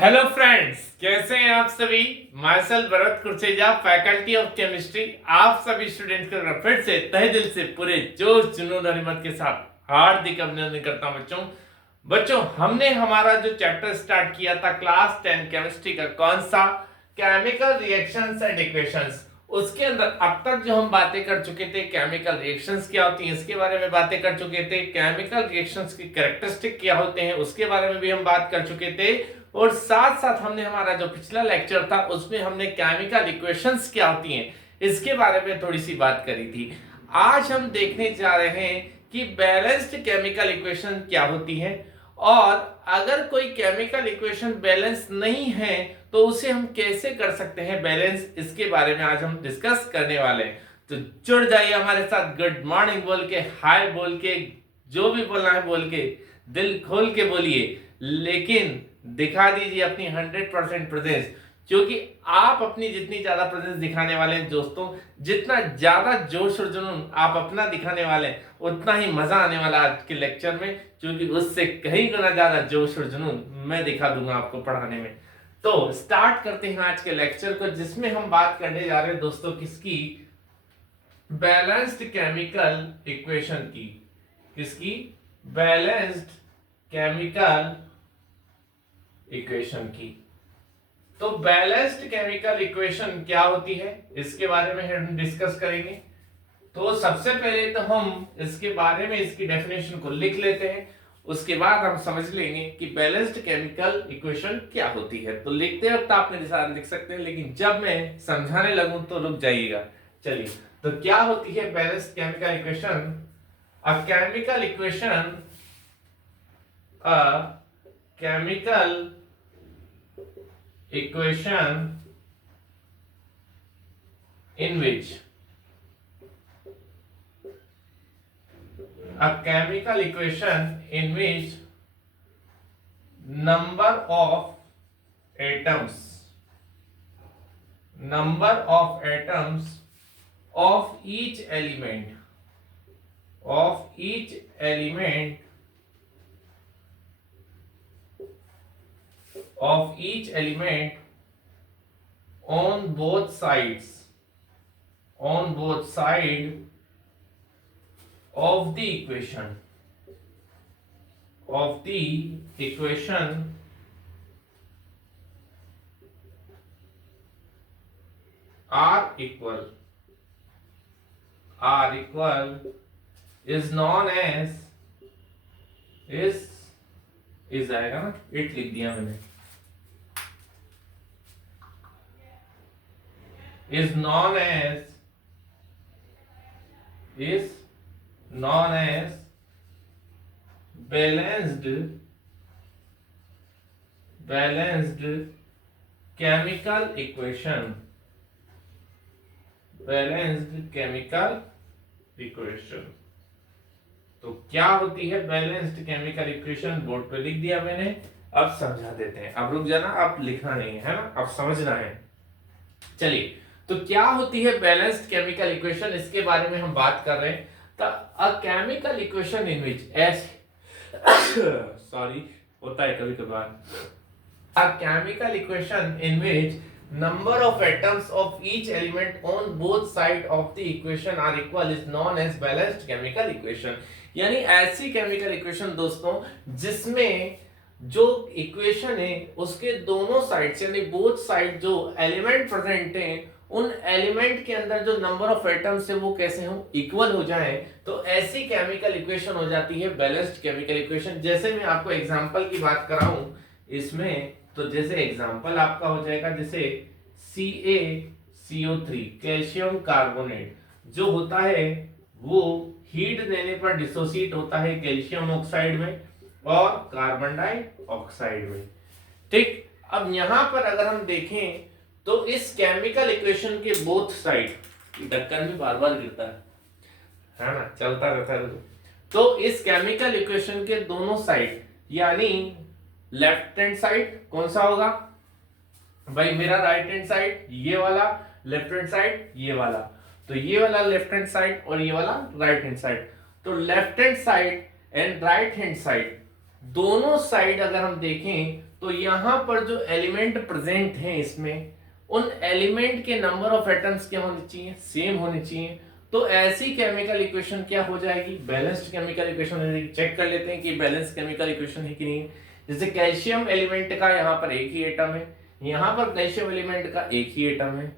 Hello friends, कैसे हैं आप सभी। मार्शल Bharat Kurseja, faculty of chemistry, आप सभी स्टूडेंट्स का फिर से तहे दिल से पूरे जोश जुनून और हिम्मत के साथ हार्दिक अभिनंदन करता हूं। बच्चों हमने हमारा जो चैप्टर स्टार्ट किया था क्लास 10 केमिस्ट्री का, कौन सा, केमिकल रिएक्शंस एंड इक्वेशंस। उसके अंदर अब तक जो हम बातें कर चुके थे, केमिकल रिएक्शंस क्या होती हैं इसके बारे में बातें कर चुके थे, केमिकल रिएक्शंस की कैरेक्टरिस्टिक क्या होते हैं उसके बारे में भी हम बात कर चुके थे, और साथ साथ हमने हमारा जो पिछला लेक्चर था उसमें हमने केमिकल इक्वेशंस क्या होती हैं इसके बारे में थोड़ी सी बात करी थी। आज हम देखने जा रहे हैं कि बैलेंस्ड केमिकल इक्वेशन क्या होती है, और अगर कोई केमिकल इक्वेशन बैलेंस नहीं है तो उसे हम कैसे कर सकते हैं बैलेंस, इसके बारे में आज हम डिस्कस करने वाले हैं। तो जुड़ जाइए हमारे साथ, गुड मॉर्निंग बोल के, हाय बोल के, जो भी बोलना है बोल के, दिल खोल के बोलिए, लेकिन दिखा दीजिए अपनी 100% प्रेजेंस, क्योंकि आप अपनी जितनी ज्यादा प्रेजेंस दिखाने वाले हैं दोस्तों, जितना ज्यादा जोश और जुनून आप अपना दिखाने वाले हैं उतना ही मजा आने वाला आज के लेक्चर में, क्योंकि उससे कहीं गुना ज्यादा जोश और जुनून मैं दिखा दूंगा आपको पढ़ाने में। तो स्टार्ट करते हैं आज के लेक्चर को, जिसमें हम बात करने जा रहे हैं दोस्तों किसकी, बैलेंस्ड केमिकल इक्वेशन की। किसकी, बैलेंस्ड केमिकल इक्वेशन की। तो बैलेंस्ड केमिकल इक्वेशन क्या होती है इसके बारे में हम डिस्कस करेंगे। तो सबसे पहले तो हम इसके बारे में इसकी डेफिनेशन को लिख लेते हैं, उसके बाद हम समझ लेंगे कि बैलेंस्ड केमिकल इक्वेशन क्या होती है। तो लिखते वक्त आप मेरे साथ लिख सकते हैं, लेकिन जब मैं समझाने लगूं तो रुक जाइएगा। चलिए, तो क्या होती है balanced chemical equation. A chemical equation, a chemical equation in which a chemical equation in which number of atoms of each element on both sides of the equation are equal is known as, is आएगा ना, it लिख दिया मैंने, is known as balanced chemical equation. तो क्या होती है balanced chemical equation, board पे लिख दिया मैंने, अब समझा देते हैं। अब रुक जाना, आप लिखना नहीं है ना, अब समझना है। चलिए, तो क्या होती है बैलेंस्ड केमिकल इक्वेशन, इसके बारे में हम बात कर रहे हैं। तो अ chemical equation in which sorry होता है कभी कभार, अ chemical equation in which number of atoms of each element on both side of the equation are equal is known as balanced chemical equation। यानी ऐसी केमिकल इक्वेशन दोस्तों जिसमें जो equation है उसके दोनों साइड यानी बोथ साइड जो एलिमेंट प्रेजेंट हैं उन एलिमेंट के अंदर जो नंबर ऑफ एटम्स है वो कैसे हो, इक्वल हो जाए, तो ऐसी केमिकल इक्वेशन हो जाती है बैलेंस्ड केमिकल इक्वेशन। जैसे मैं आपको एग्जांपल की बात कराऊं इसमें, तो जैसे एग्जांपल आपका हो जाएगा जैसे CaCO3 कैल्शियम कार्बोनेट जो होता है वो हीट देने पर डिसोसिएट होता है कैल्शियम ऑक्साइड में और कार्बन डाइऑक्साइड में। ठीक, अब यहां पर अगर हम देखें तो इस केमिकल इक्वेशन के बोथ साइड, ढक्कन भी बार बार गिरता है ना, चलता रहता है। तो इस केमिकल इक्वेशन के दोनों साइड यानी लेफ्ट हैंड साइड कौन सा होगा भाई, मेरा राइट हैंड साइड ये वाला, लेफ्ट हैंड साइड ये वाला, तो ये वाला लेफ्ट हैंड साइड और ये वाला राइट हैंड साइड। तो left hand side and right hand side दोनों साइड अगर हम देखें तो यहाँ पर जो एलिमेंट प्रेजेंट हैं इसमें, उन एलिमेंट के नंबर ऑफ एटम्स क्या होने चाहिए, सेम होने चाहिए। तो ऐसी केमिकल इक्वेशन क्या हो जाएगी, बैलेंस्ड केमिकल इक्वेशन हो जाएगी। चेक कर लेते हैं कि बैलेंस केमिकल इक्वेशन है कि नहीं। जैसे कैल्शियम एलिमेंट का यहाँ पर एक ही एटम है, यहाँ पर कैल्शियम एलिमेंट का एक ही एटम है,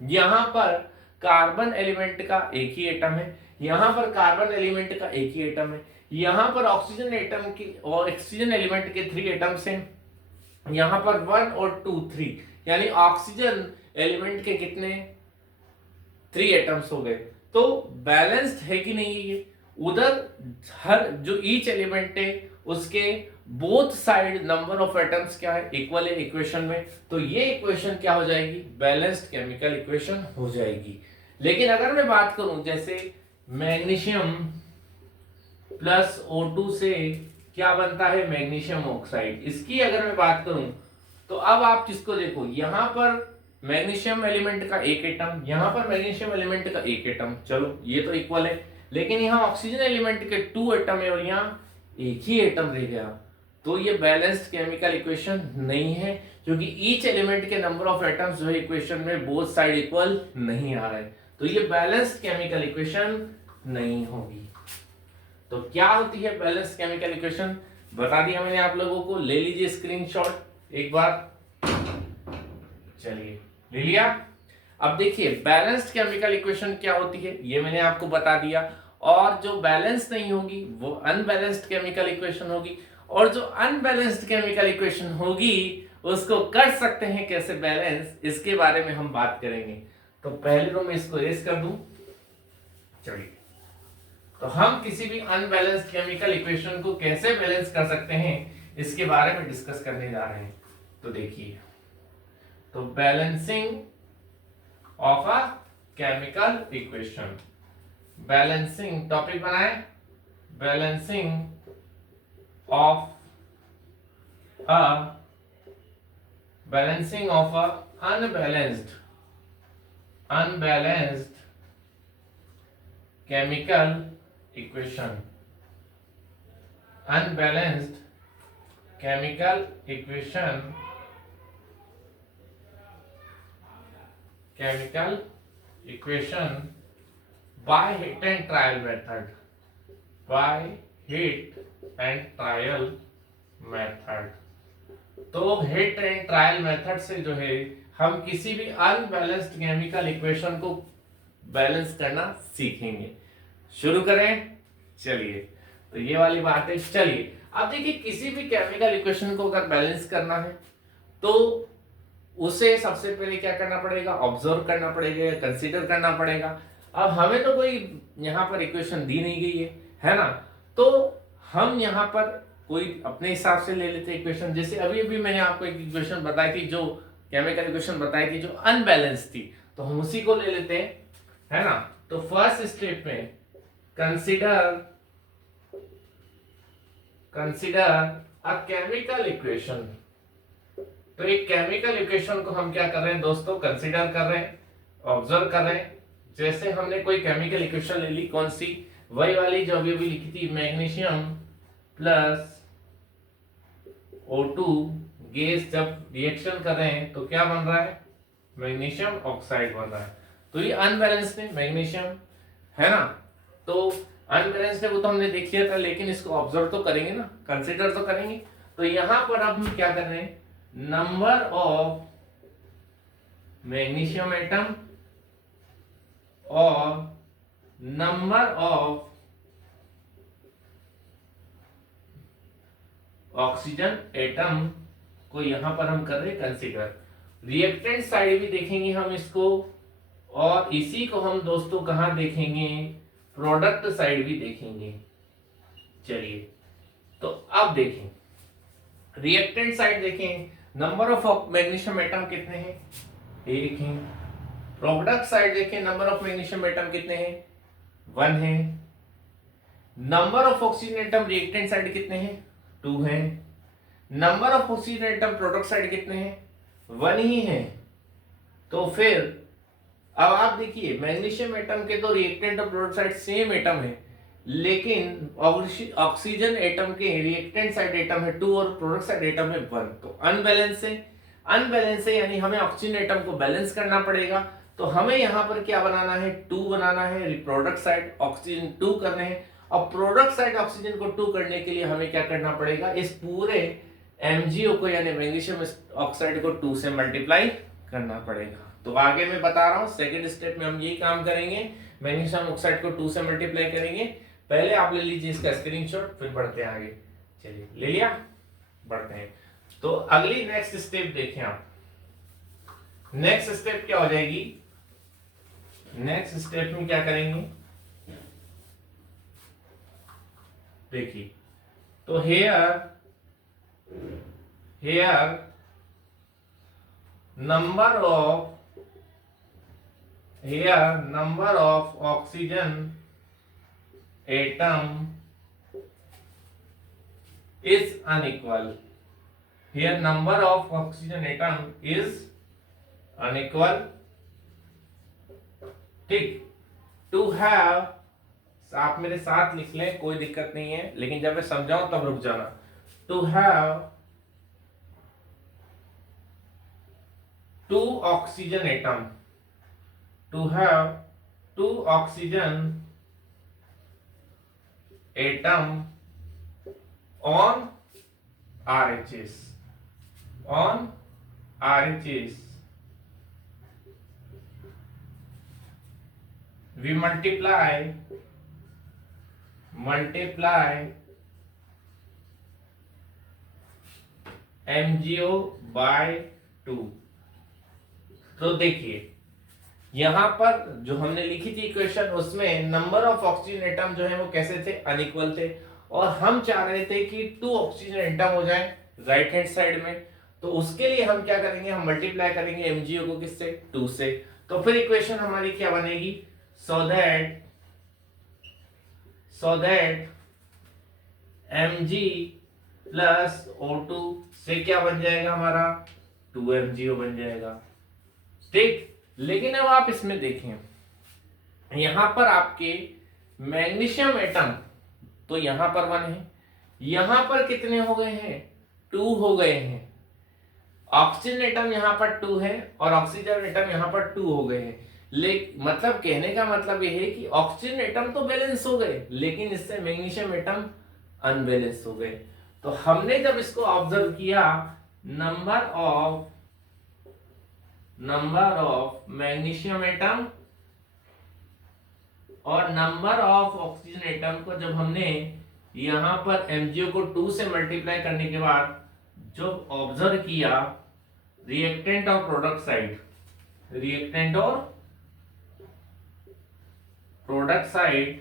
यहाँ पर कार्बन एलिमेंट का एक ही एटम है, यहाँ पर कार्बन एलिमेंट का एक ही एटम है, यहाँ पर ऑक्सीजन एटम की और ऑक्सीजन एलिमेंट के 3 एटम्स हैं, यहाँ पर 1 और 2 3, यानी ऑक्सीजन एलिमेंट के कितने 3 एटम्स हो गए। तो बैलेंस्ड है कि नहीं ये। उधर हर जो ईच एलिमेंट है उसके both side number of atoms क्या है, इक्वल है इक्वेशन में। तो ये इक्वेशन क्या हो जाएगी, बैलेंस्ड केमिकल इक्वेशन हो जाएगी। लेकिन अगर मैं बात करूं जैसे मैग्नीशियम प्लस O2 से क्या बनता है, मैग्नीशियम ऑक्साइड, इसकी अगर मैं बात करूं तो अब आप किसको देखो, यहां पर मैग्नीशियम एलिमेंट का एक एटम, यहां पर मैग्नीशियम एलिमेंट का एक एटम, चलो ये तो इक्वल है। लेकिन यहाँ ऑक्सीजन एलिमेंट के 2 एटम है और यहाँ एक ही एटम रह गया। तो ये बैलेंस्ड केमिकल इक्वेशन नहीं है, क्योंकि ईच एलिमेंट के नंबर ऑफ एटम्स जो है इक्वेशन में बोथ साइड इक्वल नहीं आ रहा है। तो ये बैलेंस्ड केमिकल इक्वेशन नहीं होगी। तो क्या होती है बैलेंस्ड केमिकल इक्वेशन, बता दिया मैंने आप लोगों को। ले लीजिए स्क्रीनशॉट एक बार, चलिए ले लिया। अब देखिए बैलेंस्ड केमिकल इक्वेशन क्या होती है ये मैंने आपको बता दिया। और जो बैलेंस नहीं होगी वो अनबैलेंस्ड केमिकल इक्वेशन होगी, और जो अनबैलेंस्ड केमिकल इक्वेशन होगी उसको कर सकते हैं कैसे बैलेंस, इसके बारे में हम बात करेंगे। तो पहले तो मैं इसको इरेज कर दूं, चलिए। तो हम किसी भी अनबैलेंस्ड केमिकल इक्वेशन को कैसे बैलेंस कर सकते हैं इसके बारे में डिस्कस करने जा रहे हैं। तो देखिए, तो balancing of a chemical equation, balancing topic बनाए, balancing of a unbalanced chemical equation, unbalanced chemical equation, chemical equation by hit and trial method, by hit and trial method। तो हिट एंड ट्रायल मेथड से जो है हम किसी भी unbalanced chemical equation को balance करना सीखेंगे। शुरू करें, चलिए। तो ये वाली बात है, चलिए। अब देखिए, किसी भी केमिकल इक्वेशन को अगर बैलेंस करना है तो उसे सबसे पहले क्या करना पड़ेगा, ऑब्जर्व करना पड़ेगा, कंसीडर करना पड़ेगा। अब हमें तो कोई यहाँ पर इक्वेशन दी नहीं गई है ना, तो हम यहाँ पर कोई अपने हिसाब से ले लेते हैं इक्वेशन। जैसे अभी अभी मैंने आपको एक इक्वेशन बताई थी, जो केमिकल इक्वेशन बताई थी जो अनबैलेंस थी, तो हम उसी को ले लेते हैं, है ना। तो फर्स्ट स्टेप में कंसीडर अ केमिकल इक्वेशन। तो एक केमिकल इक्वेशन को हम क्या कर रहे हैं दोस्तों, कंसीडर कर रहे हैं, ऑब्जर्व कर रहे हैं। जैसे हमने कोई केमिकल इक्वेशन ले ली, कौन सी, वही वाली जो अभी अभी लिखी थी, मैग्नीशियम प्लस O2 गैस जब रिएक्शन कर रहे हैं तो क्या बन रहा है, मैग्नीशियम ऑक्साइड बन रहा है। तो ये अनबैलेंस्ड है मैग्नीशियम, है ना। तो अनबैलेंस्ड है वो तो हमने देख लिया था, लेकिन इसको ऑब्जर्व तो करेंगे ना, कंसीडर तो करेंगे। तो यहां पर अब हम क्या कर रहे हैं, नंबर ऑफ मैग्नीशियम एटम और नंबर ऑफ ऑक्सीजन एटम को यहां पर हम कर रहे हैं कंसीडर। रिएक्टेंट साइड भी देखेंगे हम इसको, और इसी को हम दोस्तों कहां देखेंगे, प्रोडक्ट साइड भी देखेंगे। चलिए, तो अब देखें रिएक्टेंट साइड देखें, नंबर ऑफ मैग्नीशियम एटम कितने हैं, एक हैं। प्रोडक्ट साइड देखें, नंबर ऑफ मैग्नीशियम एटम कितने हैं, 1 है। Number of oxygen atom reactant side कितने हैं, 2 हैं। Number of oxygen atom product side कितने हैं, 1 ही है। तो फिर अब आप देखिए, मैग्नीशियम एटम के तो रिएक्टेंट और प्रोडक्ट साइड सेम एटम है, लेकिन ऑक्सीजन एटम के रिएक्टेंट साइड एटम है 2 और प्रोडक्ट साइड एटम है 1, तो अनबैलेंस है। अनबैलेंस है यानी हमें ऑक्सीजन एटम को बैलेंस करना पड़ेगा। तो हमें यहाँ पर क्या बनाना है, 2 बनाना है, प्रोडक्ट साइड ऑक्सीजन 2 करने हैं। और प्रोडक्ट साइड ऑक्सीजन को 2 करने के लिए हमें क्या करना पड़ेगा, इस पूरे MgO को यानी मैग्नीशियम ऑक्साइड को 2 से मल्टीप्लाई करना पड़ेगा। तो आगे मैं बता रहा हूँ, सेकेंड स्टेप में हम यही काम करेंगे, मैग्नीशियम ऑक्साइड को 2 से मल्टीप्लाई करेंगे। पहले आप ले लीजिए इसका स्क्रीनशॉट, फिर बढ़ते हैं आगे। चलिए ले लिया, बढ़ते हैं। तो अगली नेक्स्ट स्टेप देखें आप। नेक्स्ट स्टेप क्या हो जाएगी, नेक्स्ट स्टेप में क्या करेंगे देखिए, तो here number of oxygen atom is unequal. Here number of oxygen atom is unequal. ठीक, to have, आप मेरे साथ लिख लें कोई दिक्कत नहीं है, लेकिन जब मैं समझाऊं तब रुक जाना। to have 2 oxygen atom, to have 2 oxygen atom on RHS, we multiply MgO by 2। तो देखिए यहां पर जो हमने लिखी थी इक्वेशन, उसमें नंबर ऑफ ऑक्सीजन एटम जो है वो कैसे थे, अनइक्वल थे। और हम चाह रहे थे कि 2 ऑक्सीजन एटम हो जाए राइट हैंड साइड में। तो उसके लिए हम क्या करेंगे, हम मल्टीप्लाई करेंगे MgO को किससे, 2 से। तो फिर इक्वेशन हमारी क्या बनेगी, so that Mg plus O2 से क्या बन जाएगा हमारा, 2MgO बन जाएगा। ठीक, लेकिन अब आप इसमें देखें, यहां पर आपके मैग्नीशियम एटम तो यहां पर 1 है, यहां पर कितने हो गए हैं, 2 हो गए हैं। ऑक्सीजन एटम यहां पर 2 है और ऑक्सीजन एटम यहां पर 2 हो गए हैं। मतलब कहने का मतलब यह है कि ऑक्सीजन एटम तो बैलेंस हो गए, लेकिन इससे मैग्नीशियम एटम अनबैलेंस हो गए। तो हमने जब इसको ऑब्जर्व किया, नंबर ऑफ मैग्नीशियम एटम और नंबर ऑफ ऑक्सीजन एटम को जब हमने यहां पर MgO को 2 से मल्टीप्लाई करने के बाद जो ऑब्जर्व किया, रिएक्टेंट और प्रोडक्ट साइड,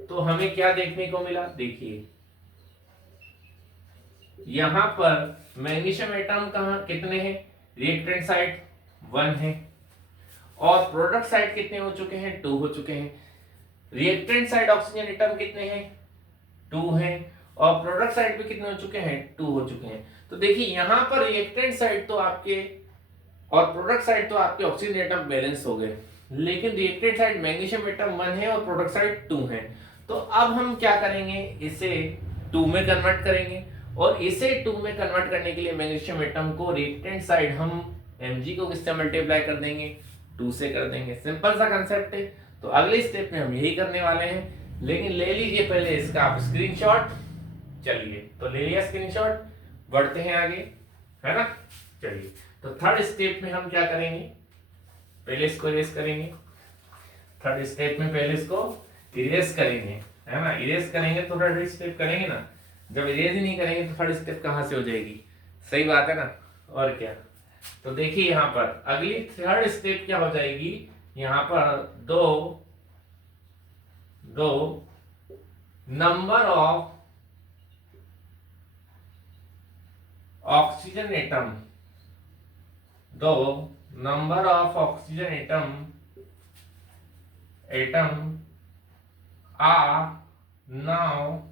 तो हमें क्या देखने को मिला, देखिए यहां पर मैग्नीशियम एटम कहां कितने हैं, रिएक्टेंट साइड 1 है और प्रोडक्ट साइड कितने हो चुके हैं, 2 हो चुके हैं। रिएक्टेंट साइड ऑक्सीजन एटम कितने हैं, 2 हैं और प्रोडक्ट साइड पे कितने हो चुके हैं, 2 हो चुके हैं। तो देखिए यहां पर रिएक्टेंट साइड तो आपके और प्रोडक्ट साइड तो आपके ऑक्सीजन एटम बैलेंस हो गए, लेकिन रिएक्टेंट साइड मैग्नीशियम एटम 1 है और प्रोडक्ट साइड 2 है। तो अब हम क्या करेंगे, इसे 2 में कन्वर्ट करेंगे और इसे 2 में कन्वर्ट करने के लिए मैग्नीशियम एटम को रिएक्टेंट साइड हम Mg को किससे मल्टीप्लाई कर देंगे, 2 से कर देंगे। सिंपल सा कंसेप्ट है। तो अगले स्टेप में हम यही करने वाले हैं, लेकिन ले लीजिए पहले इसका आप स्क्रीनशॉट। चलिए तो ले लिया स्क्रीनशॉट, बढ़ते हैं आगे, है ना। चलिए तो थर्ड स्टेप में हम क्या करेंगे, पहले इसको इरेज करेंगे। थर्ड स्टेप में पहले इसको इरेज करेंगे, है ना। इरेज करेंगे तो थर्ड स्टेप करेंगे ना, जब इरेज ही नहीं करेंगे तो थर्ड स्टेप कहां से हो जाएगी, सही बात है ना। और क्या, तो देखिए यहां पर अगली थर्ड स्टेप क्या हो जाएगी, यहां पर दो number of oxygen atom, are now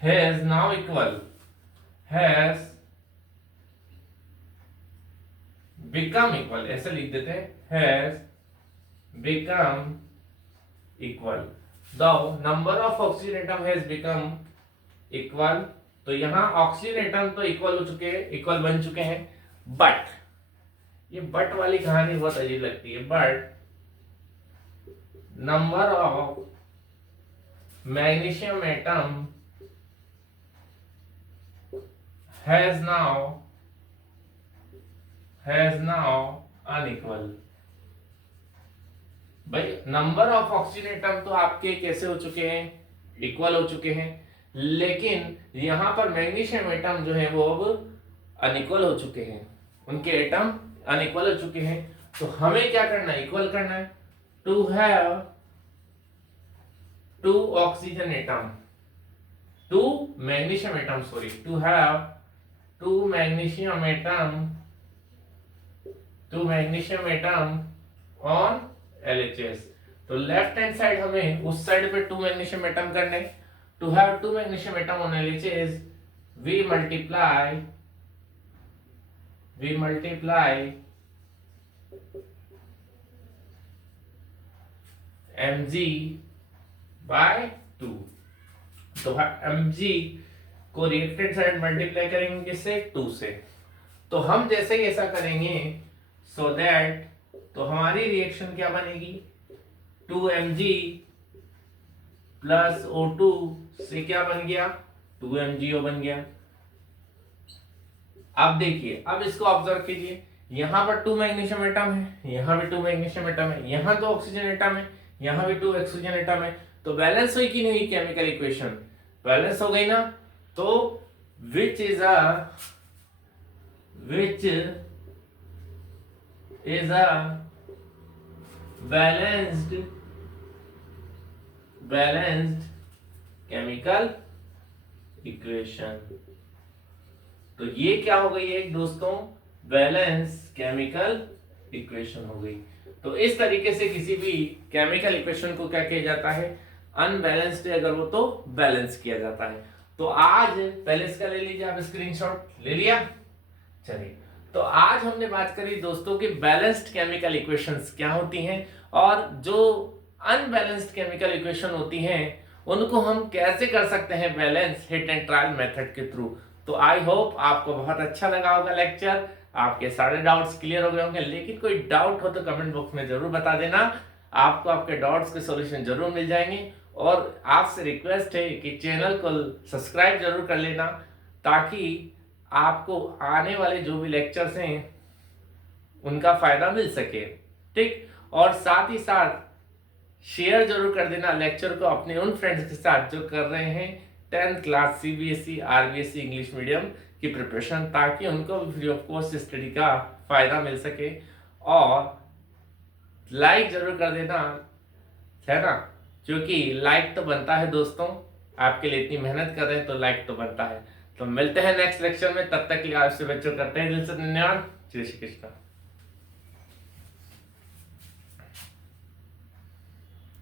has now equal has become equal, ऐसे लिख देते हैं, has become equal, the number of oxygen atom has become equal. तो यहाँ ऑक्सीजन एटम तो इक्वल हो चुके हैं, इक्वल बन चुके हैं, बट ये बट वाली कहानी बहुत अजीब लगती है। But number of magnesium atom has now unequal। भाई नंबर ऑफ ऑक्सीजन एटम तो आपके कैसे हो चुके हैं, इक्वल हो चुके हैं, लेकिन यहां पर मैग्नीशियम एटम जो है वो अब अनइक्वल हो चुके हैं, उनके एटम अनइक्वल हो चुके हैं। तो हमें क्या करना है, इक्वल करना है। To have two oxygen atom, two magnesium atom, sorry, to have two magnesium atom on LHS। तो लेफ्ट हैंड साइड हमें उस साइड पे टू मैग्नीशियम एटम करने। To have two magnesium atom on LHS, we multiply mg by 2। तो mg को reactant side multiply करेंगे किससे, 2 से। तो हम जैसे ही ऐसा करेंगे सो दैट, तो हमारी रिएक्शन क्या बनेगी, 2mg प्लस O2 से क्या बन गया, 2MgO बन गया। अब देखिए, अब इसको ऑब्जर्व कीजिए, यहां पर 2 मैग्नीशियम एटम है, यहां भी 2 मैग्नीशियम एटम है, यहां 2 ऑक्सीजन एटम है, यहां भी 2 ऑक्सीजन एटम है। तो बैलेंस हुई कि नहीं हुई केमिकल इक्वेशन, बैलेंस हो गई ना। तो which is a balanced chemical equation। तो ये क्या हो गई है दोस्तों, बैलेंस केमिकल इक्वेशन हो गई। तो इस तरीके से किसी भी केमिकल इक्वेशन को क्या किया जाता है, अनबैलेंस्ड है अगर वो तो बैलेंस किया जाता है। तो आज पहले इसका ले लीजिए आप स्क्रीनशॉट, ले लिया। चलिए, तो आज हमने बात करी दोस्तों कि बैलेंस्ड केमिकल इक्वेशंस क्या होती हैं और जो अनबैलेंस्ड केमिकल इक्वेशन होती हैं उनको हम कैसे कर सकते हैं balance hit and trial method के थ्रू। तो आई होप आपको बहुत अच्छा लगा होगा लेक्चर, आपके सारे डाउट्स क्लियर हो गए होंगे। लेकिन कोई डाउट हो तो कमेंट बॉक्स में जरूर बता देना, आपको आपके डाउट्स के सॉल्यूशन जरूर मिल जाएंगे। और आपसे रिक्वेस्ट है कि चैनल को सब्सक्राइब जरूर कर लेना, ताकि आपको आने वाले जो भी लेक्चर्स हैं उनका फायदा मिल सके, ठीक। और साथ ही साथ शेयर जरूर कर देना लेक्चर को अपने उन फ्रेंड्स के साथ जो कर रहे हैं 10th class CBSE RBSE English medium की प्रिपरेशन, ताकि उनको भी फ्री ऑफ कॉस्ट स्टडी का फायदा मिल सके। और लाइक जरूर कर देना, है ना, क्योंकि लाइक तो बनता है दोस्तों, आपके लिए इतनी मेहनत कर रहे हैं तो लाइक तो बनता है। तो मिलते हैं नेक्स्ट लेक्चर में, तब तक के लिए आपसे बच्चों करते हैं दिल से धन्यवाद। जय श्री कृष्ण।